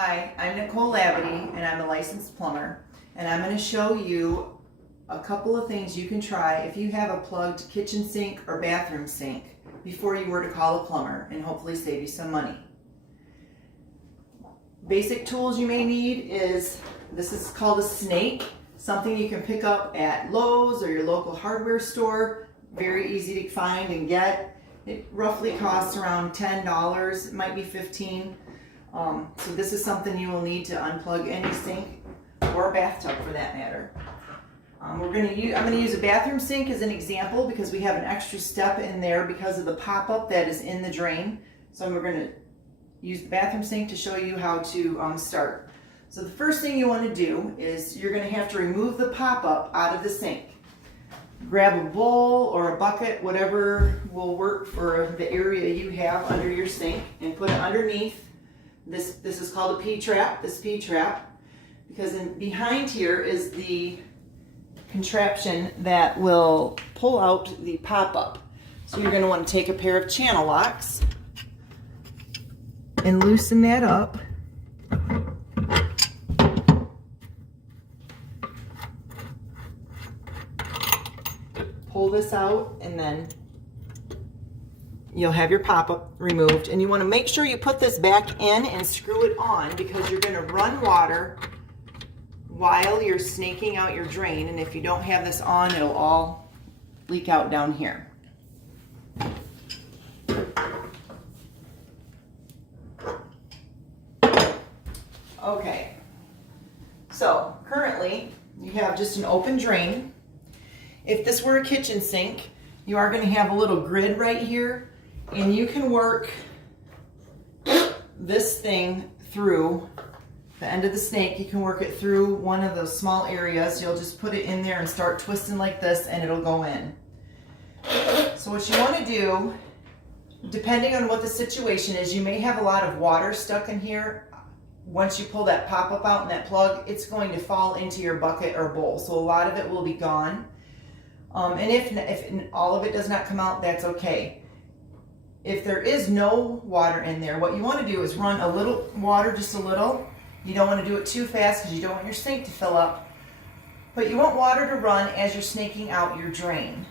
Hi, I'm Nicole Labadie and I'm a licensed plumber, and I'm going to show you a couple of things you can try if you have a plugged kitchen sink or bathroom sink before you were to call a plumber, and hopefully save you some money. Basic tools you may need is, this is called a snake, something you can pick up at Lowe's or your local hardware store. Very easy to find and get. It roughly costs around $10, it might be $15. So this is something you will need to unplug any sink or bathtub for that matter. I'm going to use a bathroom sink as an example because we have an extra step in there because of the pop-up that is in the drain. So we're going to use the bathroom sink to show you how to start. So the first thing you want to do is you're going to have to remove the pop-up out of the sink. Grab a bowl or a bucket, whatever will work for the area you have under your sink, and put it underneath. This is called a P-trap, this P-trap, because behind here is the contraption that will pull out the pop-up. So you're going to want to take a pair of channel locks and loosen that up. Pull this out, and then you'll have your pop-up removed, and you want to make sure you put this back in and screw it on because you're going to run water while you're snaking out your drain, and if you don't have this on, it'll all leak out down here. Okay, so currently you have just an open drain. If this were a kitchen sink, you are going to have a little grid right here, and you can work this thing through the end of the snake. You can work it through one of those small areas. You'll just put it in there and start twisting like this, and it'll go in. So what you want to do, depending on what the situation is, you may have a lot of water stuck in here. Once you pull that pop-up out and that plug, it's going to fall into your bucket or bowl, so a lot of it will be gone. And if all of it does not come out, that's okay. If there is no water in there, what you want to do is run a little water, just a little. You don't want to do it too fast because you don't want your sink to fill up. But you want water to run as you're snaking out your drain.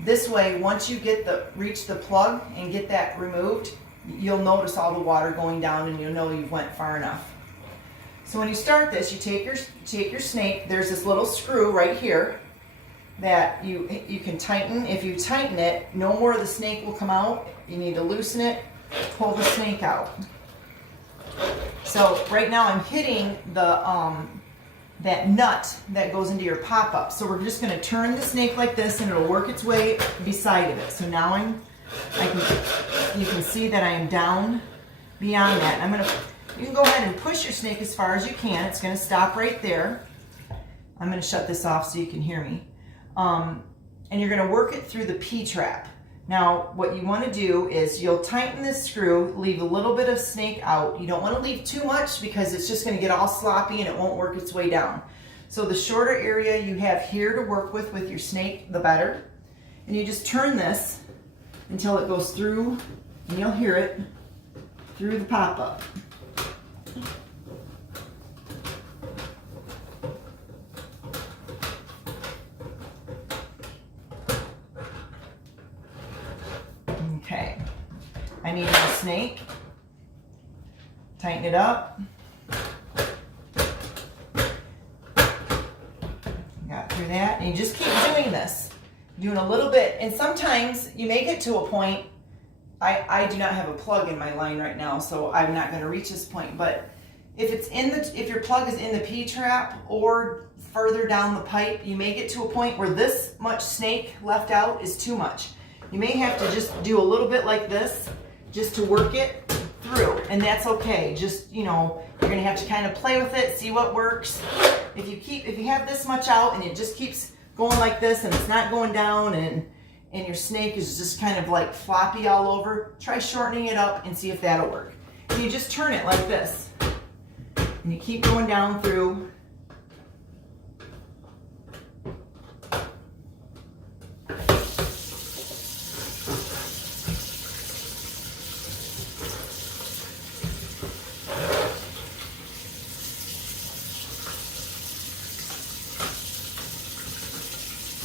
This way, once you reach the plug and get that removed, you'll notice all the water going down, and you'll know you've went far enough. So when you start this, you take your snake. There's this little screw right here that you can tighten. If you tighten it, no more of the snake will come out. You need to loosen it, pull the snake out. So right now I'm hitting the that nut that goes into your pop-up. So we're just going to turn the snake like this, and it'll work its way beside of it. So now you can see that I am down beyond that. You can go ahead and push your snake as far as you can. It's going to stop right there. I'm going to shut this off so you can hear me. And you're going to work it through the P-trap. Now, what you want to do is you'll tighten this screw, leave a little bit of snake out. You don't want to leave too much because it's just going to get all sloppy and it won't work its way down. So the shorter area you have here to work with your snake, the better. And you just turn this until it goes through, and you'll hear it, through the pop-up. Okay, I need my snake. Tighten it up. Got through that, and you just keep doing this. Doing a little bit, and sometimes you make it to a point. I do not have a plug in my line right now, so I'm not going to reach this point, but if your plug is in the P-trap or further down the pipe, you may get to a point where this much snake left out is too much. You may have to just do a little bit like this just to work it through, and that's okay. Just, you're going to have to kind of play with it, see what works. If you have this much out and it just keeps going like this and it's not going down, and your snake is just kind of like floppy all over, try shortening it up and see if that'll work. And you just turn it like this, and you keep going down through.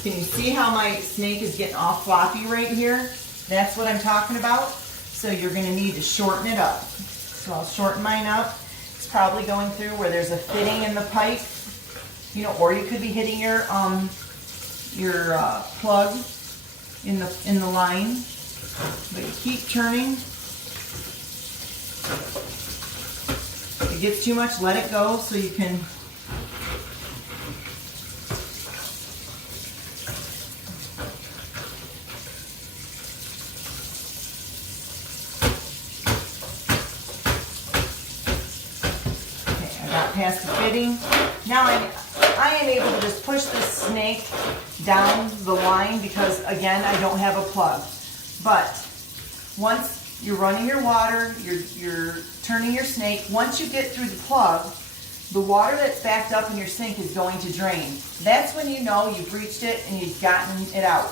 Can you see how my snake is getting all floppy right here? That's what I'm talking about. So you're going to need to shorten it up. So I'll shorten mine up. It's probably going through where there's a fitting in the pipe, you know, or you could be hitting your plug in the line. But you keep turning. If it gets too much, let it go so you can past the fitting. Now I am able to just push this snake down the line because, again, I don't have a plug. But once you're running your water, you're turning your snake, once you get through the plug, the water that's backed up in your sink is going to drain. That's when you know you've reached it and you've gotten it out.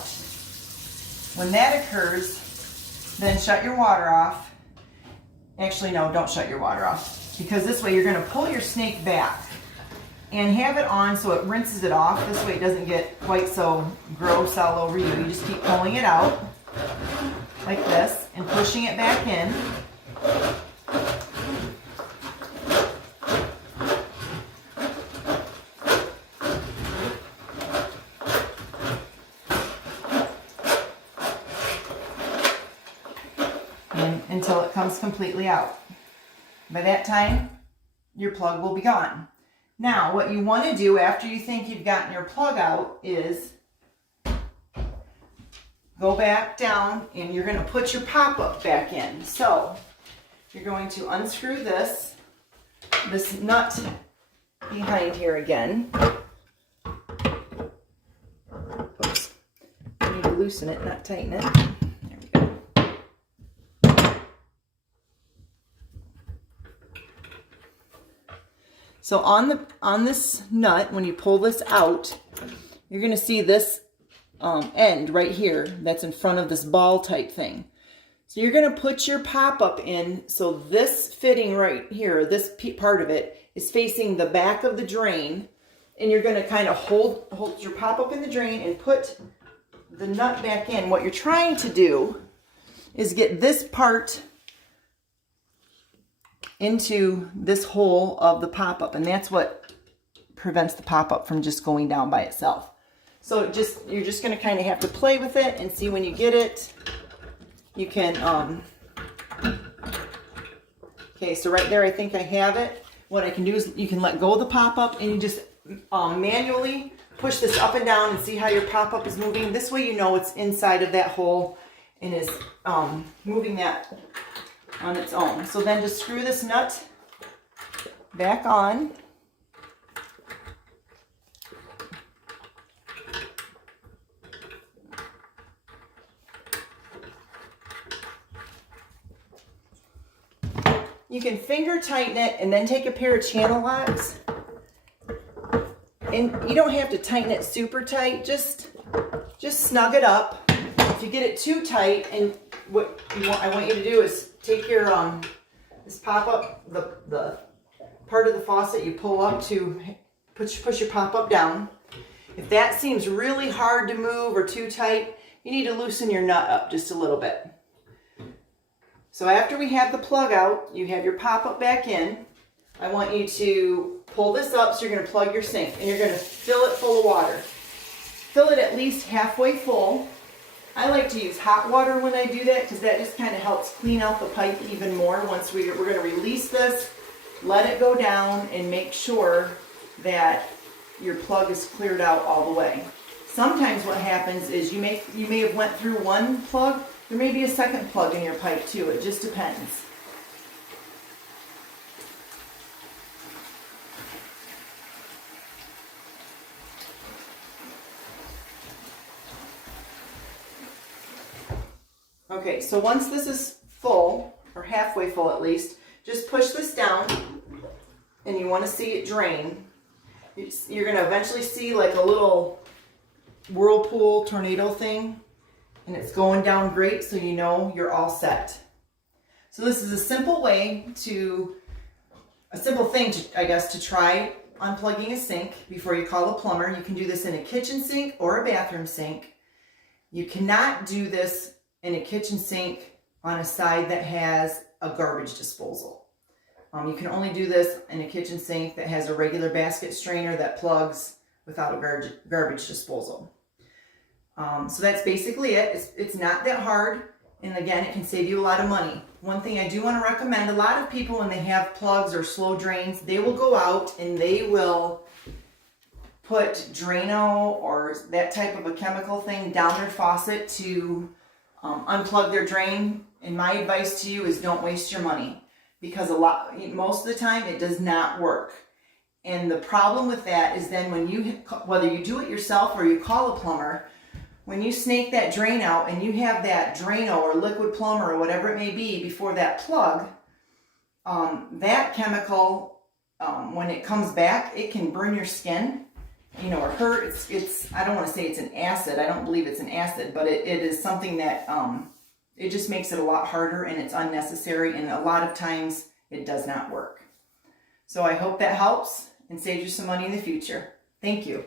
When that occurs, then shut your water off. Actually, no, don't shut your water off. Because this way you're going to pull your snake back and have it on so it rinses it off. This way it doesn't get quite so gross all over you. You just keep pulling it out like this and pushing it back in. And until it comes completely out. By that time, your plug will be gone. Now, what you want to do after you think you've gotten your plug out is go back down and you're going to put your pop-up back in. So, you're going to unscrew this nut behind here again. Oops. I need to loosen it, not tighten it. So on this nut, when you pull this out, you're going to see this end right here that's in front of this ball type thing. So you're going to put your pop-up in so this fitting right here, this part of it, is facing the back of the drain. And you're going to kind of hold your pop-up in the drain and put the nut back in. What you're trying to do is get this part into this hole of the pop-up, and that's what prevents the pop-up from just going down by itself. So you're just going to kind of have to play with it and see when you get it. You can okay, so right there I think I have it. What I can do is you can let go of the pop-up and you just manually push this up and down and see how your pop-up is moving. This way you know it's inside of that hole and is moving that on its own. So then just screw this nut back on. You can finger tighten it and then take a pair of channel locks. And you don't have to tighten it super tight, just snug it up. If you get it too tight, and what I want you to do is take your this pop-up, the part of the faucet you pull up to push your pop-up down. If that seems really hard to move or too tight, you need to loosen your nut up just a little bit. So after we have the plug out, you have your pop-up back in. I want you to pull this up so you're going to plug your sink and you're going to fill it full of water. Fill it at least halfway full. I like to use hot water when I do that because that just kind of helps clean out the pipe even more. Once we're going to release this, let it go down and make sure that your plug is cleared out all the way. Sometimes what happens is you may have went through one plug. There may be a second plug in your pipe too. It just depends. Okay, so once this is full, or halfway full at least, just push this down and you want to see it drain. You're going to eventually see like a little whirlpool tornado thing, and it's going down great, so you know you're all set. So this is a simple thing to, I guess, to try unplugging a sink before you call a plumber. You can do this in a kitchen sink or a bathroom sink. You cannot do this in a kitchen sink on a side that has a garbage disposal. You can only do this in a kitchen sink that has a regular basket strainer that plugs without a garbage disposal. So that's basically it. It's not that hard. And again, it can save you a lot of money. One thing I do want to recommend, a lot of people when they have plugs or slow drains, they will go out and they will put Drano or that type of a chemical thing down their faucet to unplug their drain. And my advice to you is don't waste your money, because most of the time it does not work. And the problem with that is then when whether you do it yourself or you call a plumber, when you snake that drain out and you have that Drano or liquid plumber or whatever it may be before that plug, that chemical, when it comes back, it can burn your skin, or hurt. I don't want to say it's an acid. I don't believe it's an acid, but it is something that, it just makes it a lot harder and it's unnecessary. And a lot of times it does not work. So I hope that helps and saves you some money in the future. Thank you.